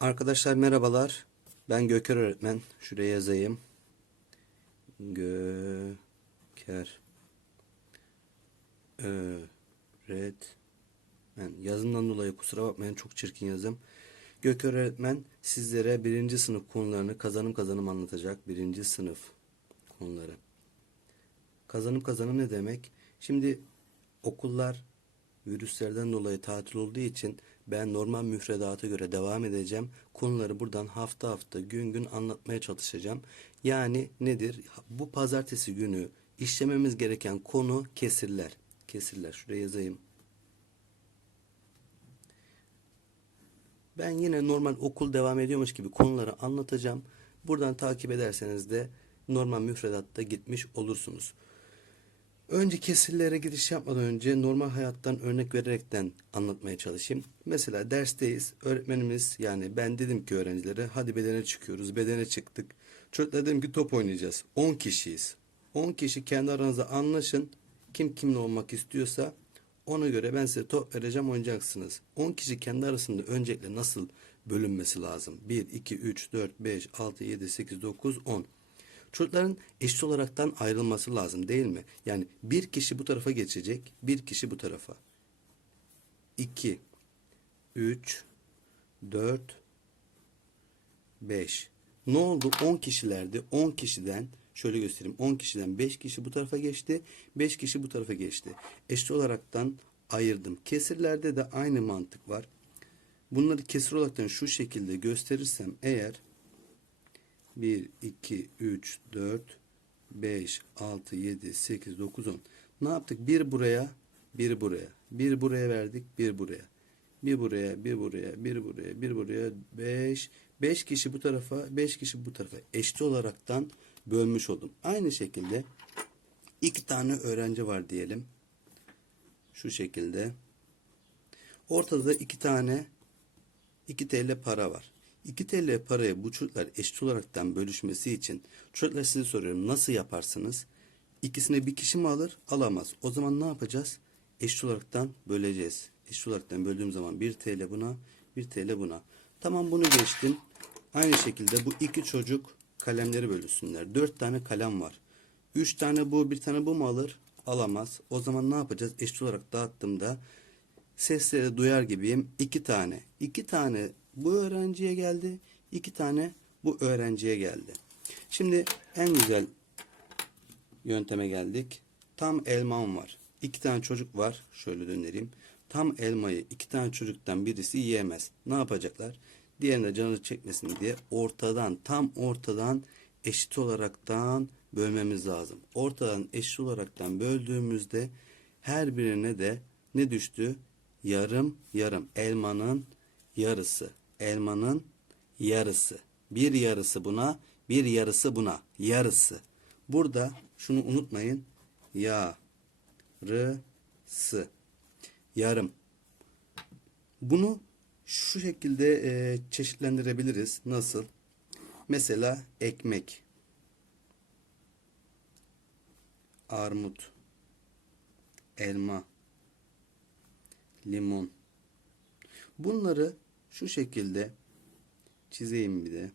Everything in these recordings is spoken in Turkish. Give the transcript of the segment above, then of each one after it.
Arkadaşlar merhabalar. Ben Göker öğretmen. Şuraya yazayım. Göker öğretmen. Yazımdan dolayı kusura bakmayın çok çirkin yazım. Göker öğretmen sizlere birinci sınıf konularını kazanım kazanım anlatacak. Birinci sınıf konuları. Kazanım kazanım ne demek? Şimdi okullar virüslerden dolayı tatil olduğu için ben normal müfredata göre devam edeceğim. Konuları buradan hafta hafta gün gün anlatmaya çalışacağım. Yani nedir? Bu pazartesi günü işlememiz gereken konu kesirler. Kesirler. Şuraya yazayım. Ben yine normal okul devam ediyormuş gibi konuları anlatacağım. Buradan takip ederseniz de normal müfredatta gitmiş olursunuz. Önce kesirlere giriş yapmadan önce normal hayattan örnek vererekten anlatmaya çalışayım. Mesela dersteyiz. Öğretmenimiz yani ben dedim ki öğrencilere hadi bedene çıkıyoruz. Bedene çıktık. Çocuklar dedim ki top oynayacağız. 10 kişiyiz. 10 kişi kendi aranızda anlaşın. Kim kimle olmak istiyorsa ona göre ben size top vereceğim oynayacaksınız. 10 kişi kendi arasında öncelikle nasıl bölünmesi lazım? 1, 2, 3, 4, 5, 6, 7, 8, 9, 10. Çocukların eşit olaraktan ayrılması lazım değil mi? Yani bir kişi bu tarafa geçecek, bir kişi bu tarafa. 2, 3, 4, 5. Ne oldu? 10 kişilerdi. 10 kişiden şöyle göstereyim. 10 kişiden 5 kişi bu tarafa geçti. 5 kişi bu tarafa geçti. Eşit olaraktan ayırdım. Kesirlerde de aynı mantık var. Bunları kesir olaraktan şu şekilde gösterirsem eğer 1, 2, 3, 4, 5, 6, 7, 8, 9, 10. Ne yaptık? Bir buraya, bir buraya. Bir buraya verdik, bir buraya. Bir buraya, bir buraya, bir buraya, bir buraya, 5. 5 kişi bu tarafa, 5 kişi bu tarafa. Eşit olaraktan bölmüş oldum. Aynı şekilde iki tane öğrenci var diyelim. Şu şekilde. Ortada da iki tane 2 TL para var. 2 TL parayı bu çocuklar eşit olaraktan bölüşmesi için çocuklar size soruyorum nasıl yaparsınız? İkisine bir kişi mi alır? Alamaz. O zaman ne yapacağız? Eşit olaraktan böleceğiz. Eşit olaraktan böldüğüm zaman 1 TL buna, 1 TL buna. Tamam bunu geçtim. Aynı şekilde bu iki çocuk kalemleri bölüşsünler. 4 tane kalem var. 3 tane bu, bir tane bu mu alır? Alamaz. O zaman ne yapacağız? Eşit olarak dağıttığımda sesleri duyar gibiyim. iki tane. iki tane bu öğrenciye geldi. iki tane bu öğrenciye geldi. Şimdi en güzel yönteme geldik. Tam elmam var. İki tane çocuk var. Şöyle dönereyim. Tam elmayı iki tane çocuktan birisi yiyemez. Ne yapacaklar? Diğerine canı çekmesin diye ortadan tam ortadan eşit olaraktan bölmemiz lazım. Ortadan eşit olaraktan böldüğümüzde her birine de ne düştü? Yarım yarım. Elmanın yarısı. Elmanın yarısı. Bir yarısı buna, bir yarısı buna. Yarısı. Burada şunu unutmayın. Yarısı. Yarım. Bunu şu şekilde e, çeşitlendirebiliriz. Nasıl? Mesela ekmek, armut, elma, limon. Bunları şu şekilde çizeyim bir de.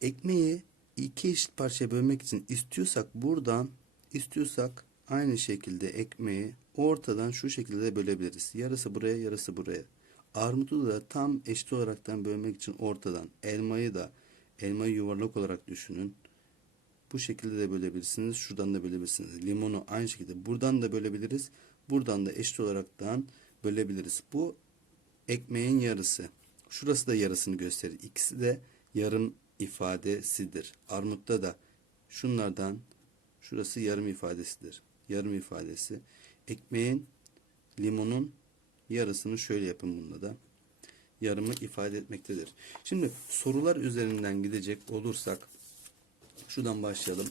Ekmeği iki eşit parçaya bölmek için istiyorsak buradan istiyorsak aynı şekilde ekmeği ortadan şu şekilde bölebiliriz. Yarısı buraya, yarısı buraya. Armutu da tam eşit olaraktan bölmek için ortadan. Elmayı da elmayı yuvarlak olarak düşünün. Bu şekilde de bölebilirsiniz. Şuradan da bölebilirsiniz. Limonu aynı şekilde buradan da bölebiliriz. Buradan da eşit olaraktan bölebiliriz. Bu ekmeğin yarısı. Şurası da yarısını gösterir. İkisi de yarım ifadesidir. Armutta da şunlardan şurası yarım ifadesidir. Yarım ifadesi. Ekmeğin limonun yarısını şöyle yapın bunda da. Yarımı ifade etmektedir. Şimdi sorular üzerinden gidecek olursak şuradan başlayalım.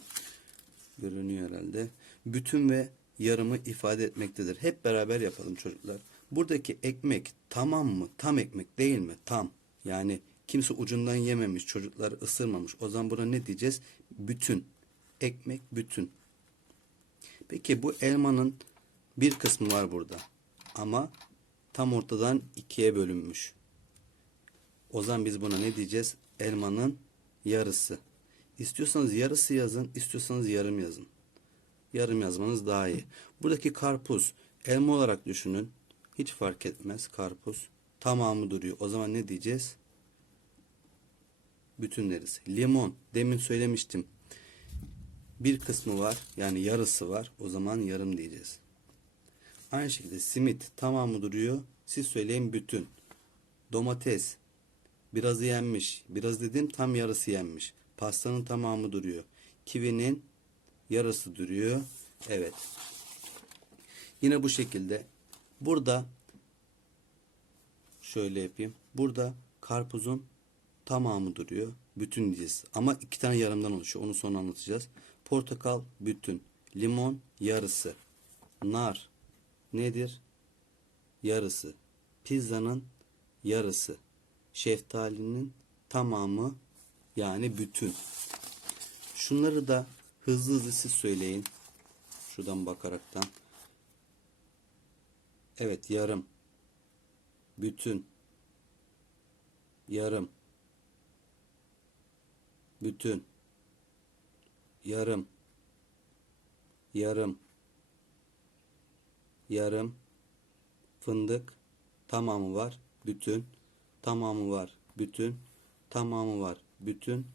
Görünüyor herhalde. Bütün ve yarımı ifade etmektedir. Hep beraber yapalım çocuklar. Buradaki ekmek tamam mı? Tam ekmek değil mi? Tam. Yani Kimse ucundan yememiş, çocuklar ısırmamış. O zaman buna ne diyeceğiz? Bütün. Ekmek bütün. Peki bu elmanın bir kısmı var burada. Ama tam ortadan ikiye bölünmüş. O zaman biz buna ne diyeceğiz? Elmanın yarısı. İstiyorsanız yarısı yazın, istiyorsanız yarım yazın. Yarım yazmanız daha iyi. Buradaki karpuz elma olarak düşünün. Hiç fark etmez karpuz. Tamamı duruyor. O zaman ne diyeceğiz? Bütün deriz. Limon. Demin söylemiştim. Bir kısmı var. Yani yarısı var. O zaman yarım diyeceğiz. Aynı şekilde simit tamamı duruyor. Siz söyleyin bütün. Domates. Birazı yenmiş. Biraz dedim tam yarısı yenmiş. Pastanın tamamı duruyor. Kivinin yarısı duruyor. Evet. Yine bu şekilde. Burada şöyle yapayım. Burada karpuzun tamamı duruyor. Bütün diyeceğiz. Ama iki tane yarımdan oluşuyor. Onu sonra anlatacağız. Portakal bütün. Limon yarısı. Nar nedir? Yarısı. Pizzanın yarısı. Şeftalinin tamamı yani bütün. Şunları da hızlı hızlı siz söyleyin. Şuradan bakaraktan. Evet yarım. Bütün. Yarım. Bütün. Yarım. Yarım. Yarım. Fındık. Tamamı var. Bütün. Tamamı var. Bütün. Tamamı var. Bütün.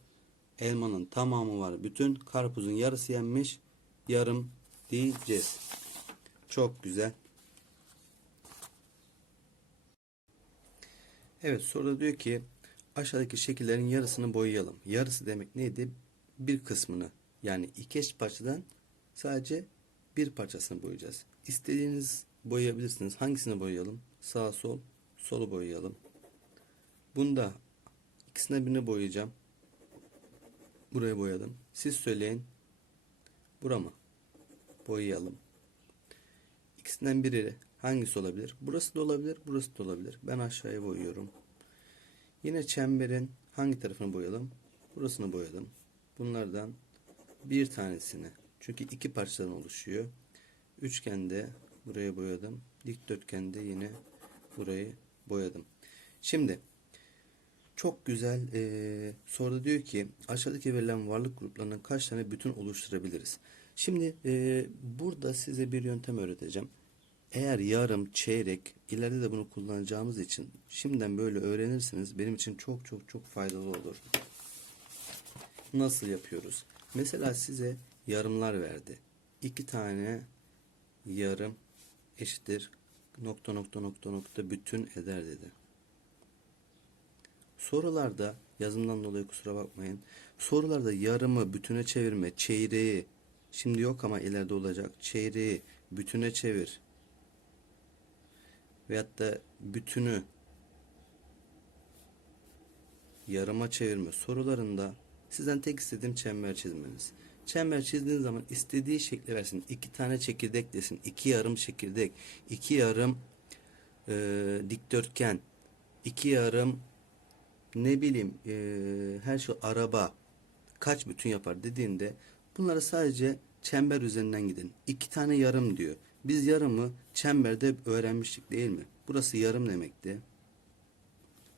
Elmanın tamamı var. Bütün. Karpuzun yarısı yenmiş. Yarım diyeceğiz. Çok güzel. Evet soruda diyor ki aşağıdaki şekillerin yarısını boyayalım. Yarısı demek neydi? Bir kısmını yani iki eş parçadan sadece bir parçasını boyayacağız. İstediğiniz boyayabilirsiniz. Hangisini boyayalım? Sağ sol, solu boyayalım. Bunda ikisinden birini boyayacağım. Buraya boyadım. Siz söyleyin. Bura mı? Boyayalım. İkisinden biri hangisi olabilir? Burası da olabilir, burası da olabilir. Ben aşağıya boyuyorum. Yine çemberin hangi tarafını boyayalım? Burasını boyadım. Bunlardan bir tanesini. Çünkü iki parçadan oluşuyor. Üçgende buraya boyadım. Dikdörtgende yine burayı boyadım. Şimdi çok güzel eee soruda diyor ki aşağıdaki verilen varlık gruplarının kaç tane bütün oluşturabiliriz? Şimdi eee, burada size bir yöntem öğreteceğim. Eğer yarım, çeyrek, ileride de bunu kullanacağımız için şimdiden böyle öğrenirsiniz benim için çok çok çok faydalı olur. Nasıl yapıyoruz? Mesela size yarımlar verdi. İki tane yarım eşittir nokta nokta nokta nokta bütün eder dedi. Sorularda yazımdan dolayı kusura bakmayın. Sorularda yarımı bütüne çevirme, çeyreği şimdi yok ama ileride olacak. Çeyreği bütüne çevir. Veyahut da bütünü yarıma çevirme sorularında sizden tek istediğim çember çizmeniz. Çember çizdiğiniz zaman istediği şekli versin. İki tane çekirdek desin. iki yarım çekirdek. iki yarım e, dikdörtgen. iki yarım ne bileyim e, her şey araba kaç bütün yapar dediğinde bunları sadece çember üzerinden gidin. İki tane yarım diyor. Biz yarımı çemberde öğrenmiştik değil mi? Burası yarım demekti.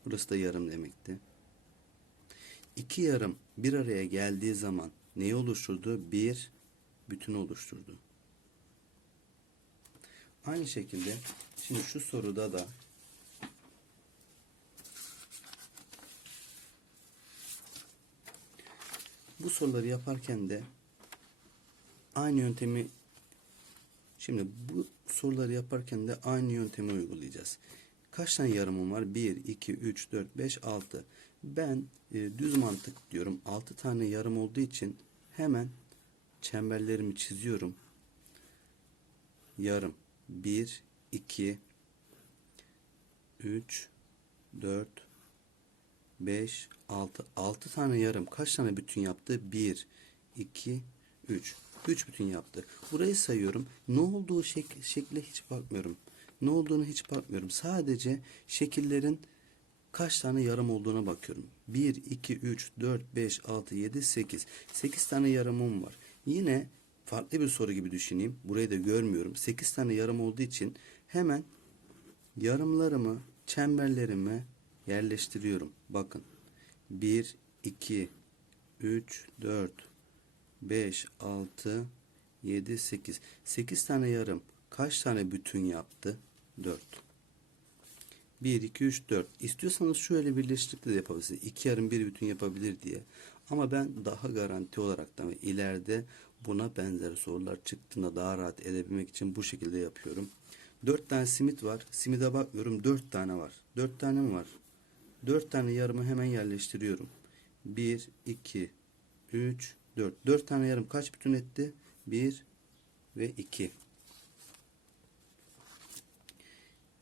Burası da yarım demekti. İki yarım bir araya geldiği zaman neyi oluşturdu? Bir bütün oluşturdu. Aynı şekilde şimdi şu soruda da bu soruları yaparken de aynı yöntemi şimdi bu soruları yaparken de aynı yöntemi uygulayacağız. Kaç tane yarımım var? 1, 2, 3, 4, 5, 6. Ben e, düz mantık diyorum. 6 tane yarım olduğu için hemen çemberlerimi çiziyorum. Yarım. 1, 2, 3, 4, 5, 6. 6 tane yarım. Kaç tane bütün yaptı? 1, 2, 3. 3 bütün yaptı. Burayı sayıyorum. Ne olduğu şek şekle hiç bakmıyorum. Ne olduğunu hiç bakmıyorum. Sadece şekillerin kaç tane yarım olduğuna bakıyorum. 1, 2, 3, 4, 5, 6, 7, 8. 8 tane yarımım var. Yine farklı bir soru gibi düşüneyim. Burayı da görmüyorum. 8 tane yarım olduğu için hemen yarımlarımı çemberlerime yerleştiriyorum. Bakın. 1, 2, 3, 4, 5, 6, 7, 8. 8 tane yarım kaç tane bütün yaptı? 4. 1, 2, 3, 4. İstiyorsanız şöyle birleştirip de yapabilirsiniz. 2 yarım bir bütün yapabilir diye. Ama ben daha garanti olarak da ileride buna benzer sorular çıktığında daha rahat edebilmek için bu şekilde yapıyorum. 4 tane simit var. Simide bakıyorum 4 tane var. 4 tane mi var? 4 tane yarımı hemen yerleştiriyorum. 1, 2, 3, 4. 4 tane yarım kaç bütün etti? 1 ve 2.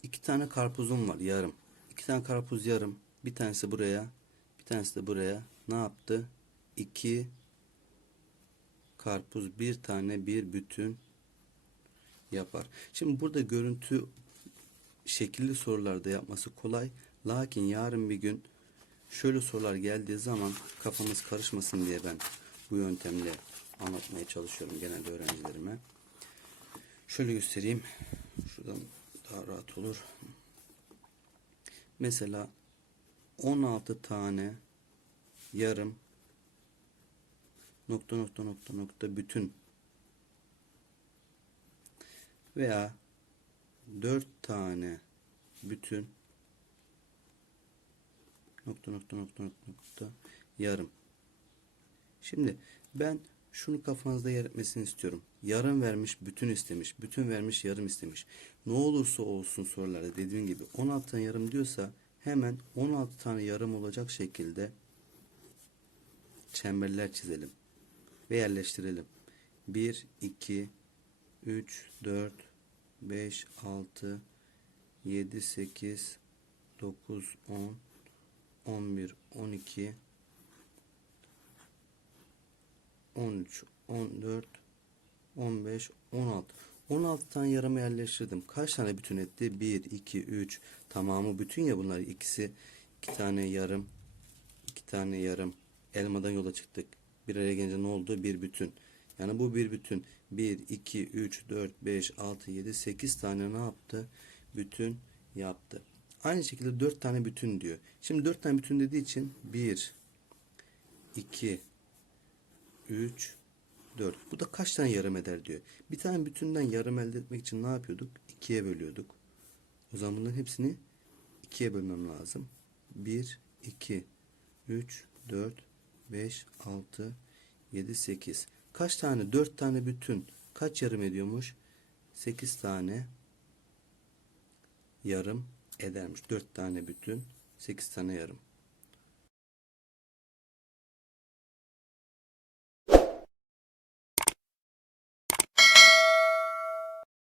2 tane karpuzum var yarım. 2 tane karpuz yarım. Bir tanesi buraya, bir tanesi de buraya. Ne yaptı? 2 karpuz bir tane bir bütün yapar. Şimdi burada görüntü şekilli sorularda yapması kolay. Lakin yarın bir gün şöyle sorular geldiği zaman kafamız karışmasın diye ben bu yöntemle anlatmaya çalışıyorum genelde öğrencilerime. Şöyle göstereyim. Şuradan daha rahat olur. Mesela 16 tane yarım nokta nokta nokta nokta bütün veya 4 tane bütün nokta nokta nokta nokta nokta yarım. Şimdi ben şunu kafanızda yer etmesini istiyorum. Yarım vermiş, bütün istemiş. Bütün vermiş, yarım istemiş. Ne olursa olsun sorularda dediğim gibi 16 tane yarım diyorsa hemen 16 tane yarım olacak şekilde çemberler çizelim ve yerleştirelim. 1, 2, 3, 4, 5, 6, 7, 8, 9, 10, 11, 12, 13, 14, 15, 16. 16 tane yerleştirdim. Kaç tane bütün etti? 1, 2, 3. Tamamı bütün ya bunlar. ikisi 2 tane yarım. 2 tane yarım. Elmadan yola çıktık. Bir araya gelince ne oldu? Bir bütün. Yani bu bir bütün. 1, 2, 3, 4, 5, 6, 7, 8 tane ne yaptı? Bütün yaptı. Aynı şekilde 4 tane bütün diyor. Şimdi 4 tane bütün dediği için 1, 2, 3, 4. Bu da kaç tane yarım eder diyor. Bir tane bütünden yarım elde etmek için ne yapıyorduk? 2'ye bölüyorduk. O zaman bunların hepsini 2'ye bölmem lazım. 1, 2, 3, 4, 5, 6, 7, 8. Kaç tane? 4 tane bütün. Kaç yarım ediyormuş? 8 tane yarım edermiş. 4 tane bütün, 8 tane yarım.